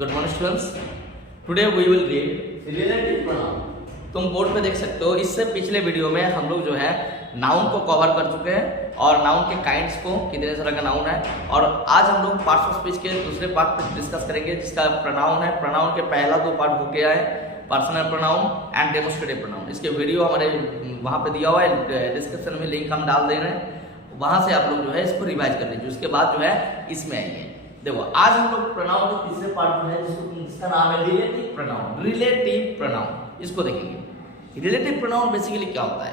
Good morning students, today we will read relative pronoun. तुम board पे देख सकते हो। इससे पिछले वीडियो में हम लोग जो है नाउन को कवर कर चुके हैं और नाउन के काइंड्स को, कितने तरह का नाउन है। और आज हम लोग पार्ट्स ऑफ स्पीच के दूसरे पार्ट पे डिस्कस करेंगे जिसका प्रोनाउन है। प्रोनाउन के पहला दो पार्ट हो गया है, personal pronoun and demonstrative pronoun. इसके वीडियो हमारे वहाँ पे दिया हुआ है, डिस्क्रिप्शन में लिंक हम डाल दे रहे हैं, वहाँ से आप लोग जो है इसको रिवाइज कर लीजिए। उसके बाद जो है इसमें आएंगे। देखो आज हम लोग प्रोनाउन के तीसरे पार्ट में है जिसका नाम है रिलेटिव प्रोनाउन। रिलेटिव प्रोनाउन इसको देखेंगे। रिलेटिव प्रोनाउन बेसिकली क्या होता है?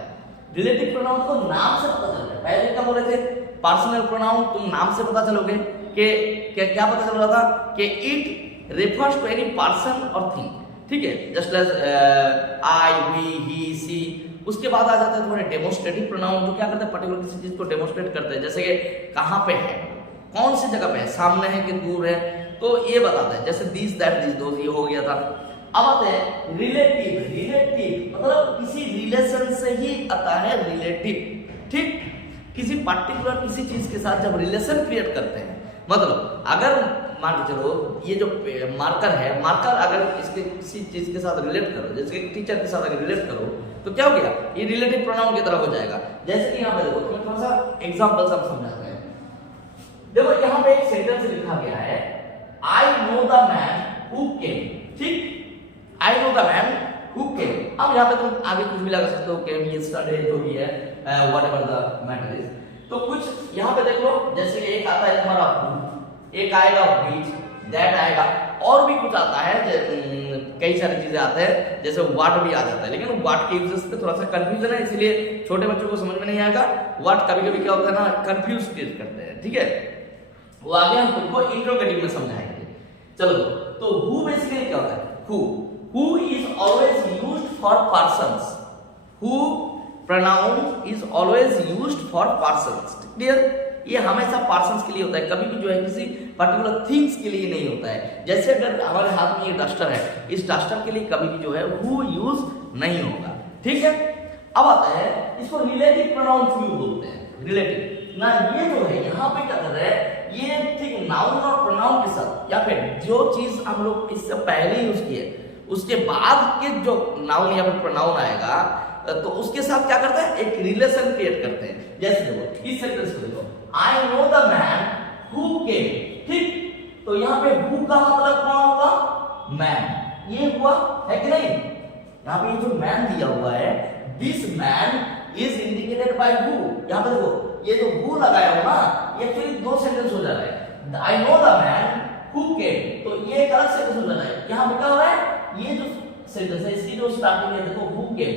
रिलेटिव प्रोनाउन को नाम से पता चलता है। पहले क्या बोले थे? पर्सनल प्रोनाउन तुम नाम से पता चलोगे कि क्या पता चल रहा था कि it refers to any person और थिंग, ठीक है, just as I, we, he, she. उसके बाद आ जाता है तुम्हारे डेमोस्ट्रेटिव प्रोनाउन, जो क्या करते हैं पर्टिकुलर किसी चीज को डेमोस्ट्रेट करते हैं, जैसे कि कहाँ पे है, कौन सी जगह पे है, सामने है कि दूर है, तो ये बताता है। जैसे दिस, दैट, दिस, दोस, ये हो गया था। अब आते हैं रिलेटिव। रिलेटिव मतलब किसी रिलेशन से ही आता है रिलेटिव, ठीक। किसी पर्टिकुलर किसी चीज के साथ जब रिलेशन क्रिएट करते हैं, मतलब अगर मान के चलो ये जो मार्कर है, मार्कर अगर इसके किसी चीज के साथ रिलेट करो, जैसे कि टीचर के साथ अगर रिलेट करो तो क्या हो गया? ये रिलेटिव प्रोनाउन की तरह हो जाएगा। जैसे कि यहाँ पे देखो, तुम्हें थोड़ा सा एग्जांपल सब समझाते हैं। देखो यहाँ पे एक सेंटेंस लिखा गया है, I know the man who came, ठीक। I know the man who came. अब यहाँ पे तुम आगे कुछ भी लगा सकते हो, केम, यस्टरडे, जो भी है, व्हाटएवर द मैटर इज। तो कुछ यहाँ पे देख लो, जैसे एक आता है तुम्हारा हु, एक आएगा बीच, दैट आएगा, और भी कुछ आता है, कई सारी चीजें आते हैं, जैसे वाट भी आ जाता है। लेकिन वाट के यूजेस पे थोड़ा सा कंफ्यूजन है, इसलिए छोटे बच्चों को समझ में नहीं आएगा। वाट कभी कभी क्या होता है ना, कंफ्यूज क्रिएट करते हैं, ठीक है। वो आगे हम तुमको इंट्रोगेटिव में समझाएंगे। चलो, तो हु बेसिकली क्या होता है? Who is always used for persons. Who pronoun is always used for persons, clear. ये हमेशा पर्सन्स के लिए होता है, कभी भी जो है किसी पर्टिकुलर थिंग्स के लिए नहीं होता है। जैसे अगर हमारे हाथ में ये डस्टर है, इस डस्टर के लिए कभी भी जो है हु यूज नहीं होगा, ठीक है। अब आता है इसको रिलेटिव प्रोनाउन यूज बोलते हैं। रिलेटिव ना, ये जो है यहाँ पे क्या कर रहे हैं, ये ठीक नाउन और प्रोनाउन के साथ, या फिर जो चीज हम लोग इससे पहले यूज किए उसके बाद के जो नाउन या फिर प्रोनाउन आएगा, तो उसके साथ क्या करते हैं, एक रिलेशन क्रिएट करते हैं। जैसे देखो इस सेंटेंस को देखो, आई know the man who came, ठीक। तो यहाँ पे हु का मतलब कौन हुआ? मैन। ये हुआ है कि नहीं? यहाँ पे ये जो मैन दिया हुआ है, this man is indicated by who. यहाँ पे देखो ये जो हु लगाया हो ना, ये एक्चुअली दो सेंटेंस हो जा रहा है। I know the man who केम, तो ये एक अलग सेंटेंस हो जा रहा है। यहाँ पे क्या हो रहा है, ये जो सेंटेंस है इसकी जो स्टार्टिंग है देखो हु केम,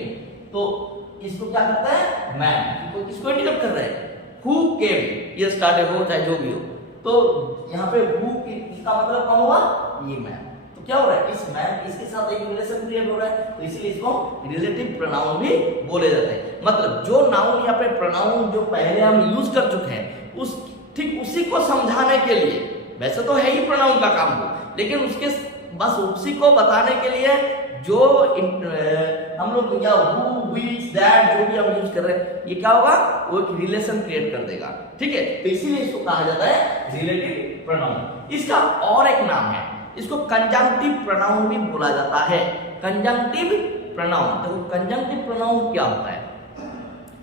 तो इसको क्या करता है? मैन। तो किसको इंडिकेट कर रहा है? हु केम, ये स्टार्ट हो चाहे जो भी हो, तो यहाँ पे हु का मतलब कौन हुआ? ये मैन। तो क्या हो रहा है, इस मैन इसके साथ एक रिलेशन क्रिएट हो रहा है, तो इसीलिए इसको रिलेटिव प्रोनाउन भी बोले जाते हैं। मतलब जो नाउन या फिर प्रोनाउन जो पहले हम यूज कर चुके हैं, उस ठीक उसी को समझाने के लिए, वैसे तो है ही प्रोनाउन का काम हो, लेकिन उसके बस उसी को बताने के लिए जो हम लोग या हु, व्हिच, दैट जो भी हम यूज कर रहे हैं, ये क्या होगा, वो एक रिलेशन क्रिएट कर देगा, ठीक है। तो इसीलिए इसको कहा जाता है रिलेटिव प्रोनाउन। इसका और एक नाम है, इसको कंजंक्टिव प्रोनाउन भी बोला जाता है। कंजंक्टिव प्रोनाउन, देखो कंजंक्टिव प्रोनाउन क्या होता है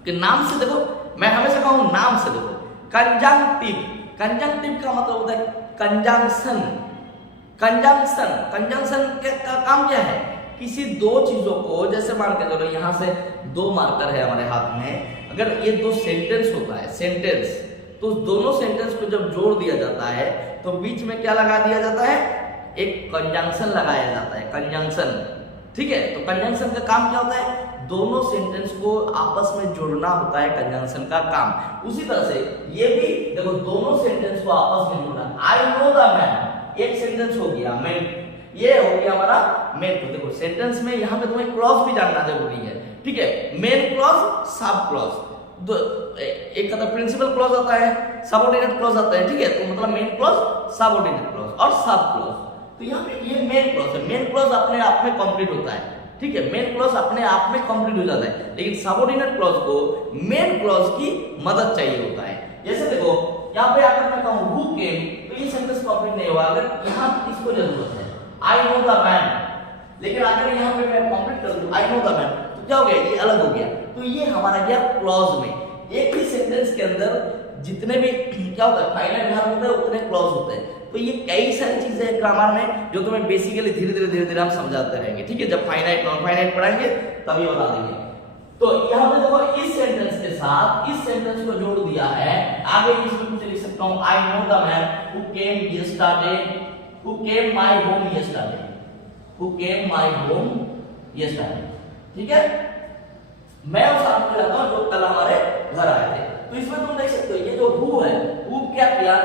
कि नाम से देखो, मैं हमेशा कहूं नाम से देखो, कंजंक्टिव। कंजंक्टिव का मतलब होता है कंजंक्शन। कंजंक्शन, कंजंक्शन का काम क्या है? किसी दो चीजों को, जैसे मान के चलो यहाँ से दो मार्कर है हमारे हाथ में, अगर ये दो सेंटेंस होता है, सेंटेंस, तो दोनों सेंटेंस को जब जोड़ दिया जाता है तो बीच में क्या लगा दिया जाता है? एक कंजंक्शन लगाया जाता है, कंजंक्शन, ठीक है। तो कंजंक्शन का काम क्या होता है? दोनों सेंटेंस को आपस में जोड़ना होता है कंजंक्शन का काम। उसी तरह से ये भी देखो, दोनों सेंटेंस को आपस में जोड़ना। आई नो द मैन एक सेंटेंस हो गया, मेन, ये हो गया हमारा मेन। तो देखो सेंटेंस में यहाँ पे तुम्हें क्लॉज भी जानना जरूरी है, ठीक है। मेन क्लॉज, सब क्लॉज, एक का प्रिंसिपल क्लॉज आता है, सबऑर्डिनेट क्लॉज आता है, ठीक है। तो मतलब मेन क्लॉज, सबऑर्डिनेट क्लॉज और सब क्लॉज। तो यहाँ पे ये मेन क्लॉज है। मेन क्लॉज अपने आप में कंप्लीट होता है, ठीक है। मेन क्लॉज अपने आप में कंप्लीट हो जाता है, लेकिन सबऑर्डिनेट क्लॉज को मेन क्लॉज की मदद चाहिए होता है। जैसे देखो यहाँ पे अगर मैं कहूँ हु केम, तो ये सेंटेंस कंप्लीट नहीं होगा अगर यहाँ इसको जरूरत है, आई नो द मैन, लेकिन अगर यहाँ पे मैं कंप्लीट कर दूं आई नो द मैन तो क्या हो गया, ये अलग हो गया। तो ये हमारा गया क्लॉज में। एक ही सेंटेंस के अंदर जितने भी क्या होता है फाइनाइट वर्ब होता है उतने क्लॉज होते हैं। तो ये कई सारी चीजें हैं ग्रामर में जो तुम्हें बेसिकली धीरे धीरे हम समझाते रहेंगे, ठीक है। जब फाइनाइट नॉन फाइनाइट पढ़ाएंगे तभी बता देंगे। तो यहाँ पे देखो इस सेंटेंस के साथ इस सेंटेंस को जोड़ दिया है, आगे इसमें कुछ लिख सकता हूँ, आई know the man who came yesterday, who came my home yesterday, who came my home yesterday, ठीक है। मैं उस आदमी को जानता हूं जो कल हमारे घर आए थे। तो इसमें तुम देख सकते हो ये जो हु है, हु क्या किया,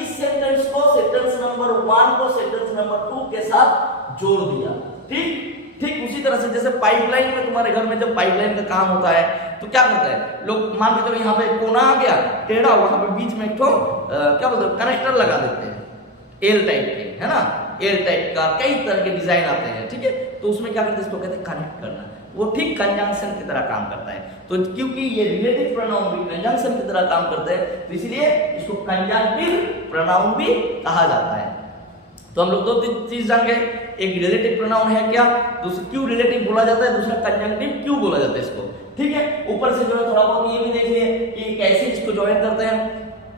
इस सेंटेंस को सेंटेंस नंबर 1 को सेंटेंस नंबर 2 के साथ जोड़ दिया, ठीक। ठीक उसी तरह से जैसे पाइपलाइन में तुम्हारे घर में जब पाइपलाइन का काम होता है तो क्या करते हैं लोग, मान के चलो यहाँ पे कोना आ गया टेढ़ा, वहां पे बीच में एक ठो क्या बोलते हैं कनेक्टर लगा देते हैं एल टाइप के, है ना, एल टाइप का कई तरह के डिजाइन आते हैं, ठीक है। तो उसमें क्या करते हैं, इसको कहते हैं कनेक्ट करना, वो ठीक कंजंक्शन की तरह काम करता है। तो क्योंकि ये रिलेटिव प्रोनाउन भी कंजंक्शन की तरह काम करते हैं तो इसलिए इसको कंजंक्टिव प्रोनाउन भी कहा जाता है। तो हम लोग दो चीज जान गए, एक रिलेटिव प्रोनाउन है क्या, दूसरा क्यों रिलेटिव बोला जाता है, दूसरा कंजंक्टिव क्यों बोला जाता है इसको, ठीक है। ऊपर से जो है थोड़ा बहुत ये भी देख लिए कि कैसे इसको ज्वाइन करते हैं।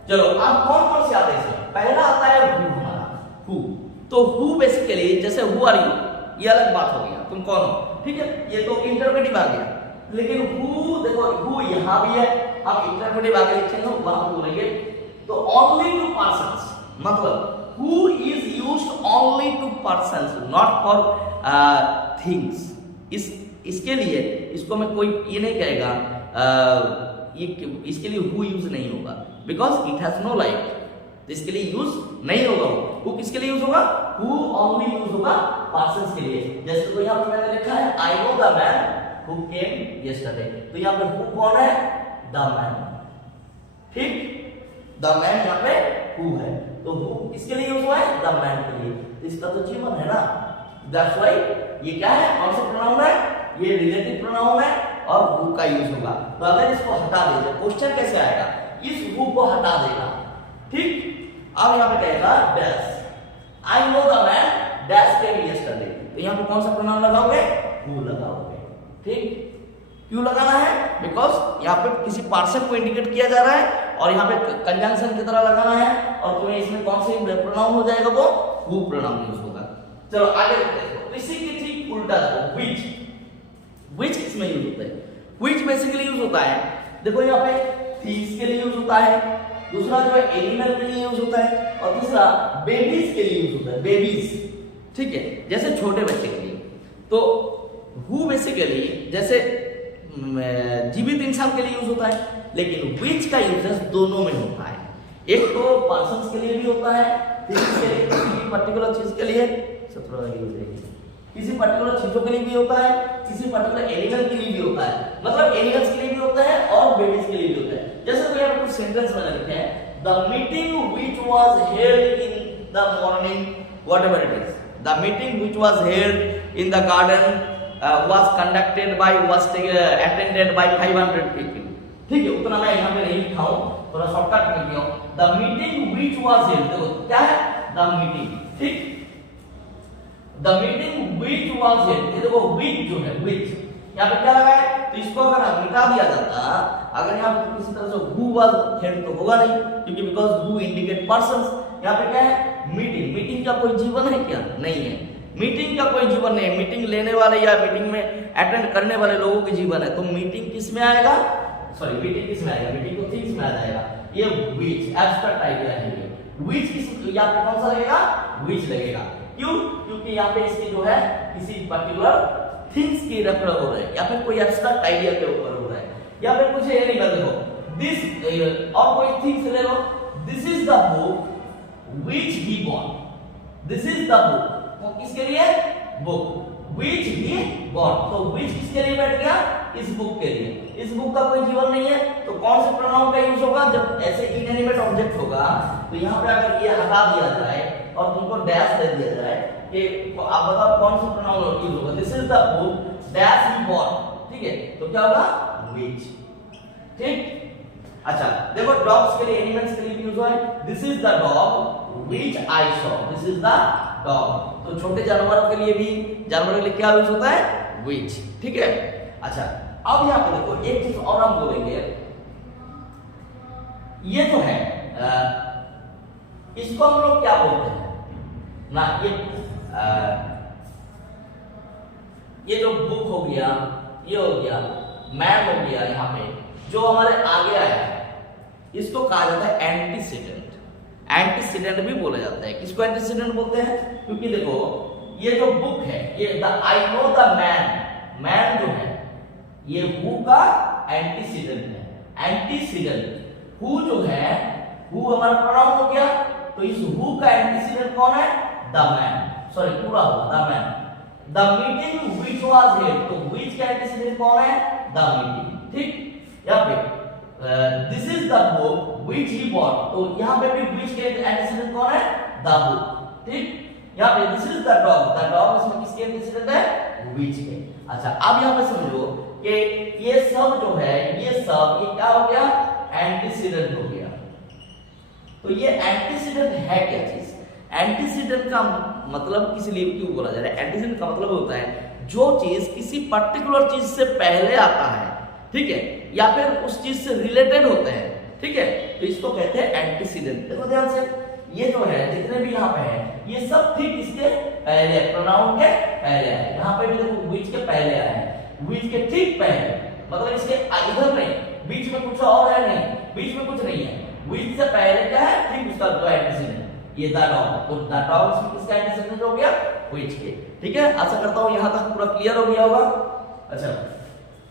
चलो अब कौन कौन से आते हैं, पहला आता है हु, हमारा हु। तो हु बेसिकली जैसे हु आर यू, ये अलग बात हो गया, तुम कौन हो, ठीक है, ये तो इंटरप्रेटिव आ गया। लेकिन हु देखो हु यहां भी है, अब इंटरप्रेटिव आगे लिखेंगे वहां बोलेंगे। तो ओनली टू पर्सन्स, मतलब who is used only to persons not for things। इसके लिए इसको मैं कोई ये नहीं कहेगा इसके लिए who यूज नहीं होगा because it has no life, तो इसके लिए यूज नहीं होगा। who किसके लिए यूज होगा, who only यूज होगा persons के लिए। जैसे तो यहाँ पे मैंने लिखा है I know the man who came yesterday, तो यहाँ पे who कौन है, the man, ठीक, the man यहाँ पे who है। तो who किसके लिए यूज हुआ है, द मैन के लिए, तो इसका तो जीवन है ना, दैट्स व्हाई ये क्या है, कौन सा प्रोनाउन है, ये रिलेटिव प्रोनाउन है और who का यूज होगा। तो अगर इसको हटा दीजिए क्वेश्चन कैसे आएगा, इस who को हटा देगा, ठीक। अब यहाँ पे कहेगा dash, I know the man dash came yesterday, तो यहाँ पे कौन सा प्रोनाउन लगाओगे, who लगाओगे, ठीक। क्यों लगाना है, बिकॉज यहाँ पे किसी पर्सन को इंडिकेट किया जा रहा है और यहाँ पे कंजंक्शन की तरह लगाना है, और तुम्हें इसमें कौन सी प्रोनाउन हो जाएगा, वो हु प्रोनाउन यूज होगा। चलो आगे देखते हैं, इसी की ठीक उल्टा देखो व्हिच किसमें यूज होता है, व्हिच बेसिकली यूज होता है, देखो यहाँ पे थिंग्स के लिए यूज होता है, दूसरा जो है एनिमल के लिए यूज होता है, और तीसरा बेबीज के लिए यूज होता है, बेबीज, ठीक है, जैसे छोटे बच्चे के लिए। तो हु बेसिकली जैसे जीवित इंसान के लिए यूज होता है, लेकिन व्हिच का यूजेस दोनों में होता है, एक तो पर्सन्स के लिए भी होता है, थिंग्स के लिए, किसी पर्टिकुलर चीज के लिए, किसी पर्टिकुलर चीजों के लिए भी होता है, किसी पर्टिकुलर एनिमल के लिए भी होता है, मतलब एनिमल्स के लिए भी होता है और बेबीज के लिए भी होता है। जैसे तो यहाँ कुछ सेंटेंस मैंने लिखे हैं, the meeting which was held in the morning, whatever it is, the meeting which was held in the garden was conducted by was attended by 500 people, ठीक है। उतना मैं यहाँ पे नहीं लिखा हूँ, थोड़ा शॉर्टकट में लिखा हूँ, the meeting which was held, देखो क्या है, the meeting, ठीक, the meeting which was held, ये देखो which जो है which यहाँ पे क्या लगा है, तो इसको अगर मिटा दिया जाता, अगर यहाँ पे किसी तरह से who was held तो होगा नहीं, क्योंकि because who indicate persons, यहाँ पे क्या है, मीटिंग का कोई जीवन है क्या, नहीं है, मीटिंग का कोई जीवन नहीं, मीटिंग लेने वाले या मीटिंग में अटेंड करने वाले लोगों के जीवन है। तो मीटिंग किस में आएगा, सॉरी मीटिंग किस में आएगा, मीटिंग तो थिंग्स में आ जाएगा, ये व्हिच एब्स्ट्रैक्ट आइडिया है, ये व्हिच किस यहाँ पे कौन सा लगेगा, व्हिच लगेगा, क्यों, क्योंकि यहाँ पे इसकी जो है किसी पर्टिकुलर थिंग्स की रेफर हो रहा है या फिर कोई एब्स्ट्रैक्ट आइडिया के ऊपर हो रहा है, या फिर कुछ ये नहीं कर देखो दिस और कोई थिंग्स ले लो, this is the book which he bought, this is the book, तो किसके लिए, बुक which he bought, तो which किसके लिए बैठ गया, इस बुक के लिए, इस बुक का कोई जीवन नहीं है, तो कौन से प्रोनाउन का यूज होगा, जब ऐसे इनएनिमेट ऑब्जेक्ट होगा, तो यहाँ पे अगर ये हटा दिया जाए और तुमको डैश दे दिया जाए कि आप बताओ कौन सा प्रोनाउन यूज होगा, this is the book dash he bought, ठीक है, तो क्या होगा, which, ठीक। अच्छा देखो डॉग्स के लिए, एनिमल्स के लिए यूज हुआ है, this is the dog which I saw, this is the dog. तो छोटे जानवरों के लिए भी, जानवरों के लिए क्या यूज होता है? which। ठीक है। अच्छा, अब यहाँ पे देखो एक चीज और हम बोलेंगे, ये जो है इसको हम लोग क्या बोलते हैं ना, ये जो बुक हो गया, ये हो गया, मैन हो गया, यहाँ पे जो हमारे आगे आया है इसको कहा जाता है एंटीसीडेंट। एंटीसीडेंट भी बोला जाता है। किसको एंटीसीडेंट बोलते हैं? क्योंकि देखो ये जो बुक है, ये आई नो द मैन, मैन जो है ये हु का एंटीसीडेंट है। एंटीसीडेंट हु जो है, हु हमारा प्रोनाउन हो गया, तो इस हु का एंटीसीडेंट कौन है? The man. सॉरी, पूरा हुआ the man. The meeting which was held, तो व्हिच का एंटीसीडेंट कौन है? The meeting. ठीक, यहाँ पे this is the book which he bot, तो यहाँ पे भी व्हिच के एंटीसीडेंट कौन है? The book. ठीक, यहाँ पे दिस इज द डॉग इसमें किसके एंटीसीडेंट है? व्हिच के। अच्छा, अब यहाँ पे समझो कि ये सब जो है, ये सब ये क्या हो गया? एंटीसीडेंट हो गया। तो ये एंटीसीडेंट है क्या चीज? एंटीसीडेंट का मतलब किस लिए क्यों बोला जा रहा है? एंटीसीडेंट का मतलब होता है जो चीज किसी पर्टिकुलर चीज से पहले आता है, ठीक है, या फिर उस चीज से रिलेटेड होते हैं, ठीक है, तो इसको कहते हैं एंटीसीडेंट। देखो ध्यान से, ये जो है जितने भी यहाँ पे है ये सब ठीक इसके पहले, प्रोनाउन के पहले आए। यहाँ पे भी देखो व्हिच के पहले आए हैं, व्हिच के ठीक पहले, मतलब इसके इधर नहीं, बीच में कुछ और है नहीं, बीच में कुछ नहीं है, व्हिच से पहले क्या है? ठीक उसका जो एंटीसीडेंट, ये द डॉग, तो द डॉग इसमें किसका एंटीसीडेंट हो गया? व्हिच के। ठीक है, आशा करता हूँ यहाँ तक पूरा क्लियर हो गया होगा। अच्छा,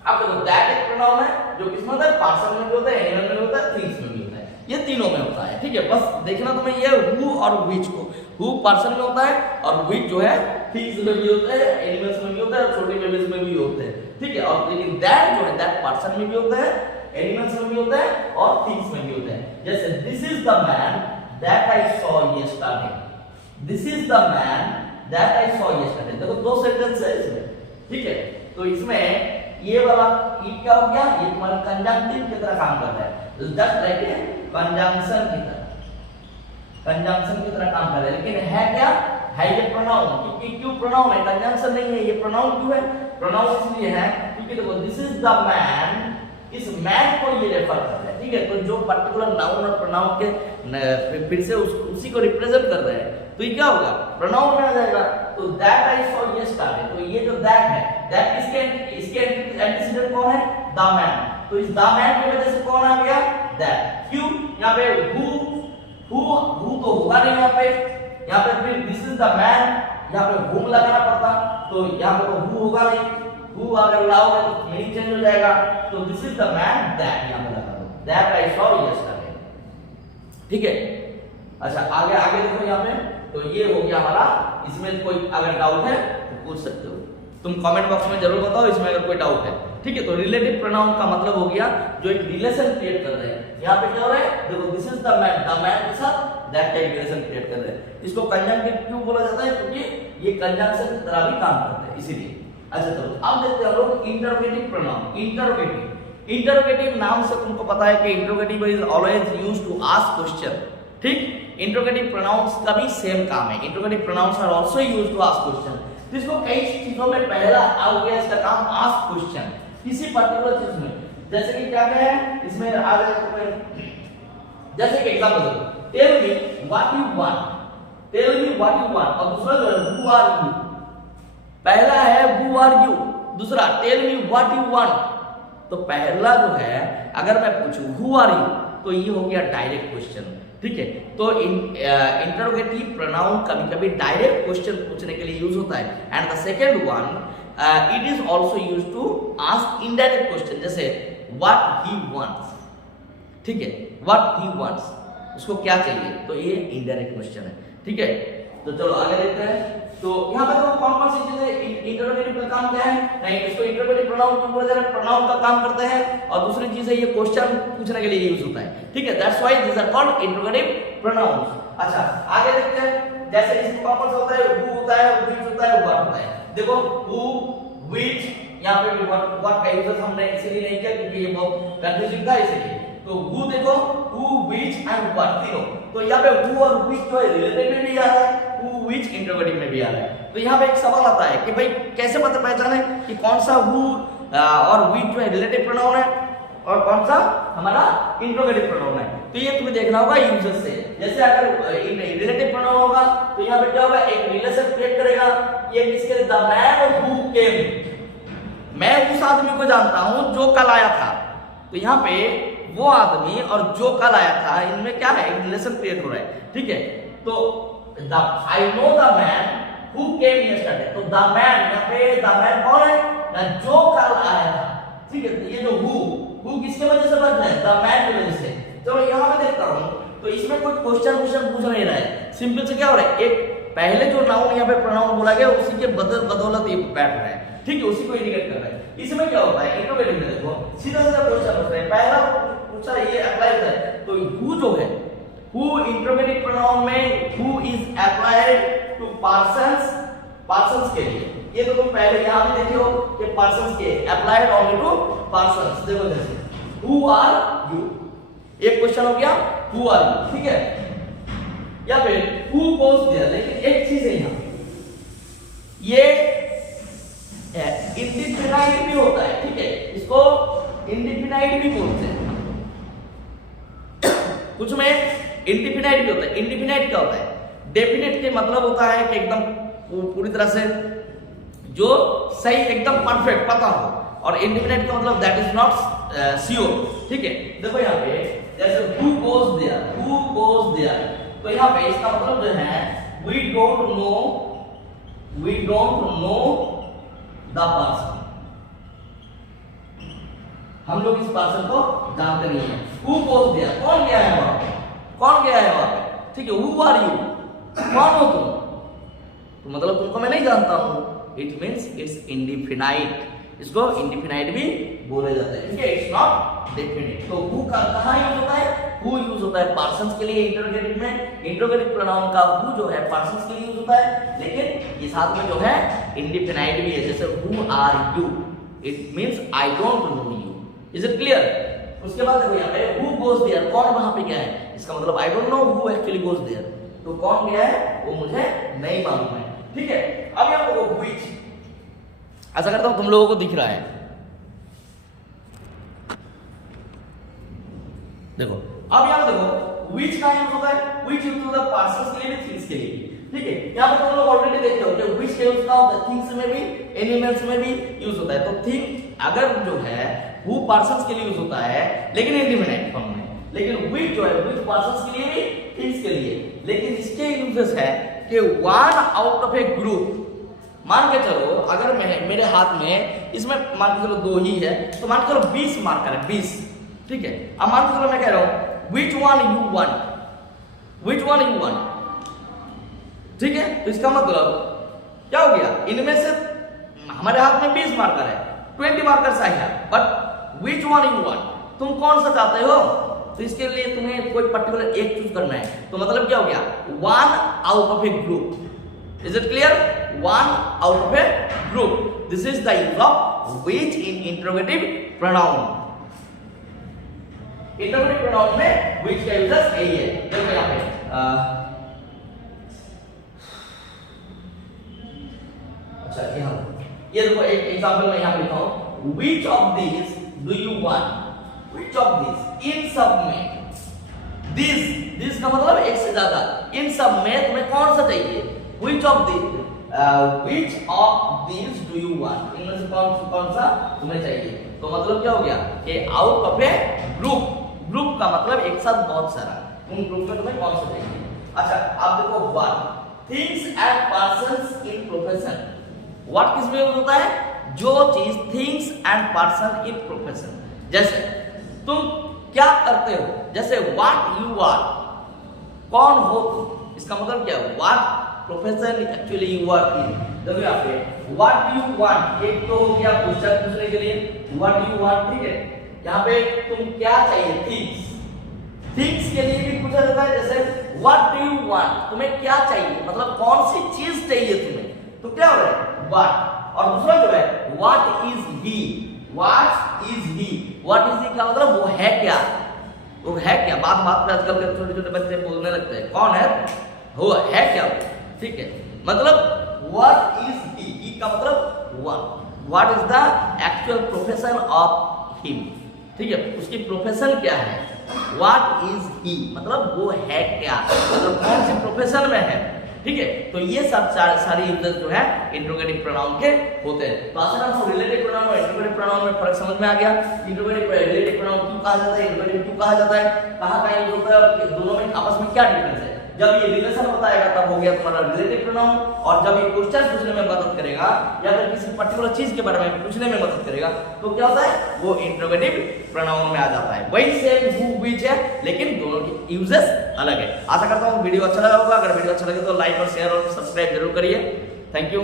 अब देखो दैट एक प्रोनाउन है जो किसमें होता है? पार्सल में भी होता है, एनिमल में भी होता है, थिंग्स में भी होता है, ये तीनों में होता है। ठीक है, बस देखना तुम्हें ये हु और व्हिच को, हु पार्सल में होता है और व्हिच जो है थिंग्स में भी होता है, एनिमल्स में भी होता है और छोटे बेबीज में भी होते हैं। ठीक है, और लेकिन दैट जो है दैट पार्सल में भी होता है, एनिमल्स में भी होता है और थिंग्स में भी होता है। जैसे this is the man that I saw yesterday, this is the man that I saw yesterday. देखो दो सेंटेंस है इसमें, ठीक है, तो इसमें ये वाला ये क्या हो गया? ये तुम्हारा कंजंक्टिव की तरह काम कर रहा है, जस्ट लाइक कंजंक्शन की तरह, कंजंक्शन की तरह काम कर रहा है, लेकिन है क्या? है ये प्रोनाउन। क्योंकि क्यों प्रोनाउन है? कंजंक्शन नहीं है, ये प्रोनाउन क्यों है? प्रोनाउन इसलिए है क्योंकि देखो दिस इज द मैन, इस मैन को ये रेफर कर रहा है। ठीक है, तो जो पर्टिकुलर नाउन और प्रोनाउन के फिर से उसी को रिप्रेजेंट कर रहे हैं, तो ये क्या होगा? प्रोनाउन में आ जाएगा। तो दैट आई सॉ यस्टरडे, तो ये जो दैट है, दैट इसके एंटीसीडेंट कौन है? The man. तो इस द मैन की वजह से कौन आ गया? दैट। क्यों? यहाँ पे हु तो होगा नहीं, यहाँ पे फिर दिस इज द मैन, यहाँ पे हुम लगाना पड़ता, तो यहाँ पे तो हु होगा नहीं, हु अगर लाओगे तो मीनिंग चेंज हो जाएगा, तो this is the man that यहाँ पे लगा दो, दैट आई सॉ यस्टरडे। ठीक है, अच्छा आगे आगे देखो यहाँ पे, तो ये हो गया हमारा। इसमें कोई अगर डाउट है तो पूछ सकते हो, तुम कमेंट बॉक्स में जरूर बताओ इसमें अगर कोई डाउट है। ठीक है, तो रिलेटिव प्रोनाउन का मतलब हो गया जो एक रिलेशन क्रिएट कर रहे हैं। यहाँ पे क्या हो रहा है? देखो दिस इज द मैन के साथ दैट का रिलेशन क्रिएट कर रहे हैं। इसको कंजंक्टिव क्यों बोला जाता है? क्योंकि ये कंजंक्शन की तरह भी काम करते हैं, इसीलिए। अच्छा चलो अब देखते हैं हम लोग इंटरोगेटिव प्रोनाउन। इंटरोगेटिव नाम से तुमको पता है कि interrogative is always used to ask question. ठीक, इंटरोगेटिव प्रोनाउंस का भी सेम काम है, interrogative pronouns are also used to ask question. तो इसको कई चीजों में पहला आ गया इसका काम आस्क क्वेश्चन, किसी पर्टिकुलर चीज में। जैसे कि क्या है इसमें आ गया, जैसे कि एग्जांपल दो, tell me what you want, tell me what you want, और दूसरा जो है हु आर यू। पहला है हु आर यू, दूसरा tell me what you want. तो पहला जो है अगर मैं पूछूं हु आर यू, तो ये हो गया डायरेक्ट क्वेश्चन। ठीक है, तो इंटरोगेटिव प्रोनाउन कभी-कभी डायरेक्ट क्वेश्चन पूछने के लिए यूज होता है, and the second one it is also used to ask indirect question, जैसे व्हाट ही वांट्स। ठीक है, व्हाट ही वांट्स, उसको क्या चाहिए, तो ये इनडायरेक्ट क्वेश्चन है। ठीक है, तो चलो आगे देखते हैं। तो यहाँ पे तो कौन सी चीजें इंटरोगेटिव का काम क्या है? नहीं, इसको इंटरोगेटिव प्रोनाउन क्यों बोला जा रहा है? प्रोनाउन का काम करते हैं, और दूसरी चीज है ये क्वेश्चन पूछने के लिए यूज होता है। ठीक है, that's why this are called interrogative pronouns. अच्छा आगे देखते हैं, जैसे इसमें कौन सा होता है? हु होता है, व्हिच होता है, व्हाट होता है। देखो हु, व्हिच, यहाँ पे भी व्हाट का यूज हमने इसलिए नहीं किया क्योंकि ये बहुत कंफ्यूजिंग था, इसलिए तो who देखो, who, which and what तीनों, तो यहाँ पे who और which जो है रिलेटिव में भी आ रहा है, who, which इंटरोगेटिव में भी आ रहा है। तो यहाँ पे एक सवाल आता है कि भाई कैसे पता पहचाने कि कौन सा who और which जो है रिलेटिव प्रोनाउन है और कौन सा हमारा इंटरोगेटिव प्रोनाउन है। तो ये तुम्हें देखना होगा यूजर से। जैसे अगर रिलेटिव प्रोनाउन होगा तो यहाँ पे क्या होगा, एक रिलेशन क्रिएट करेगा। ये किसके लिए, द मैन हु केम, मैं उस आदमी को जानता हूं जो कल आया था। तो यहाँ पे वो आदमी और जो कल आया था, इनमें क्या है, रिलेशन क्रिएट हो रहा है। ठीक है, तो आई know the man who came yesterday, तो द मैन, यहाँ पे द मैन कौन है, जो कल आया था। ठीक है, तो ये जो हु किसके वजह से बन रहा है, द मैन की वजह से। चलो यहाँ पे देखता हूँ, तो इसमें कोई क्वेश्चन पूछ नहीं रहा है, सिंपल से क्या हो रहा है, एक पहले जो नाउन यहाँ पे प्रोनाउन बोला गया उसी के बदौलत ये बैठ रहा है। ठीक है, उसी को इंडिकेट कर रहा है। इसमें क्या होता है, इंटरोगेटिव में देखो सीधा सीधा क्वेश्चन पूछता है। पहला पूछा ये अप्लाई होता है, तो हु जो है, हु इंटरोगेटिव प्रोनाउन में who is applied to persons के लिए। ये तो तुम पहले यहां भी देखे हो कि पर्सन्स के अप्लाइड ओनली टू पर्सन्स। देखो जैसे हु आर यू, एक क्वेश्चन हो गया हु आर यू। ठीक है, या फिर हु गोस देयर, लेकिन एक चीज है यहाँ ये इंडिफिनाइट भी होता है। ठीक है, इसको इंडिफिनाइट भी बोलते हैं, कुछ में इंडिफिनाइट भी होता है। इंडिफिनाइट क्या होता है, डेफिनेट के मतलब होता है कि एकदम पूरी तरह से जो सही एकदम परफेक्ट पता हो, और इंडिफिनाइट का मतलब दैट इज नॉट श्योर। ठीक है, देखो यहाँ पे जैसे हु गोस देयर, तो यहाँ पे इसका मतलब जो है we don't know the person, हम लोग इस पर्सन को जानते नहीं है। हु गोस देयर, कौन गया है वहां पे, कौन गया है वहां पे। ठीक है, हु आर यू, कौन हो तुम, तो मतलब तुमको मैं नहीं जानता हूं। इट मींस इट्स इंडिफिनाइट, इसको इंडिफिनाइट भी बोला जाता है। ठीक है, इट्स नॉट डेफिनिट। तो हु का कहां यूज होता है, हु यूज होता है पर्सन्स के लिए इंटरोगेटिव में। इंटरोगेटिव प्रोनाउन का हु जो है पर्सन्स के लिए यूज होता है, लेकिन इस साथ में जो है इंडिफिनाइट भी है। जैसे who are you, it means I don't know you. Is it clear. उसके बाद देखो यहाँ पे हु गोस देयर, कौन वहां पे गया है, इसका मतलब I don't know who actually goes there, तो कौन गया है वो मुझे नहीं मालूम है। ठीक है, अब यहाँ पे व्हिच, ऐसा करता हूं तुम लोगों को दिख रहा है, देखो अब यहाँ पे देखो व्हिच का यूज होता है, व्हिच यूज होता है पर्सन्स के लिए भी थिंग्स के लिए भी। ठीक है, यहाँ पे तुम लोग ऑलरेडी देखे हो कि व्हिच का यूज का होता है थिंग्स में भी, एनिमल्स में भी यूज होता है। तो थिंग अगर जो है हु पर्सन्स के लिए यूज होता है लेकिन इंडिफिनाइट फॉर्म में, लेकिन व्हिच जो है व्हिच पर्सन्स के लिए भी, थिंग्स के लिए। लेकिन इसके यूजेस है कि one out of A group, मान के चलो अगर मेरे हाथ में इसमें मान के चलो दो ही है, तो मान के चलो 20 मार्कर है, 20। ठीक है, अब मान के चलो मैं कह रहा हूं which one you want, which one you want। ठीक है, तो इसका मतलब क्या हो गया, इनमें से हमारे हाथ में 20 मार्कर है, 20 मार्कर आई है, but which one you want, तुम कौन सा चाहते हो। तो इसके लिए तुम्हें कोई पर्टिकुलर एक चूज करना है। तो मतलब क्या हो गया, one out of A group. Is it clear, one out of A group. This is the use of which in interrogative pronoun. Interrogative pronoun में व्हिच का यूजेस यही है। देखो यहाँ पे अच्छा यहाँ ये देखो एक एग्जांपल मैं यहाँ पे लिखा हूँ, which of these do you want, which of these, इन सब में, दिस का मतलब एक से ज्यादा, इन सब में तुम्हें कौन सा चाहिए, which of these, which of these do you want, इनमें से कौन सा तुम्हें चाहिए। तो मतलब क्या हो गया कि out of A group, group का मतलब एक साथ बहुत सारा, उन ग्रुप में तुम्हें कौन सा चाहिए। अच्छा आप देखो one, things and persons in profession. What किस में यूज होता है, जो चीज things and person in profession. जैसे तुम क्या करते हो, जैसे व्हाट यू आर, कौन हो तुम, इसका मतलब क्या है, what profession actually you are in. देखो यहाँ पे व्हाट यू वांट, एक तो हो गया क्वेश्चन पूछने के लिए व्हाट यू वांट। ठीक है, यहाँ पे तुम क्या चाहिए, थिंग्स, थिंग्स के लिए भी पूछा जाता है। जैसे व्हाट डू यू वांट, तुम्हें क्या चाहिए, मतलब कौन सी चीज चाहिए तुम्हें, तो क्या हो रहा है व्हाट। और दूसरा जो है what is he, what is he, what is he का मतलब वो है क्या, वो है क्या, बात बात पे आजकल के छोटे छोटे बच्चे बोलने लगते हैं, कौन है वो, है क्या, ठीक है। मतलब व्हाट इज ही का मतलब what is the actual profession of him, ठीक है, उसकी प्रोफेशन क्या है, व्हाट इज ही मतलब वो है क्या, मतलब कौन से प्रोफेशन में है, ठीक है। तो ये सब सारी यूजेस जो है इंट्रोगेटिव प्रोनाउन के होते हैं। तो आशा करता हूं रिलेटिव प्रोनाउन और इंट्रोगेटिव प्रोनाउन में फर्क समझ में आ गया। इंट्रोगेटिव रिलेटिव प्रोनाउन क्यों कहा जाता है, इंट्रोगेटिव क्यों कहा जाता है, कहां यूज होता है, दोनों में आपस में क्या डिफरेंस है। जब ये रिलेशन बताएगा तब हो गया तुम्हारा रिलेटिव प्रोनाउन, और जब ये क्वेश्चन पूछने में मदद करेगा या फिर किसी पर्टिकुलर चीज के बारे में पूछने में मदद करेगा तो क्या होता है, वो इंट्रोगेटिव प्रोनाउन में आ जाता है। वही सेम हु व्हिच है, लेकिन दोनों की यूजेस अलग है। आशा करता हूँ वीडियो अच्छा लगा होगा। अगर वीडियो अच्छा लगे तो लाइक और शेयर और सब्सक्राइब जरूर करिए। Thank you.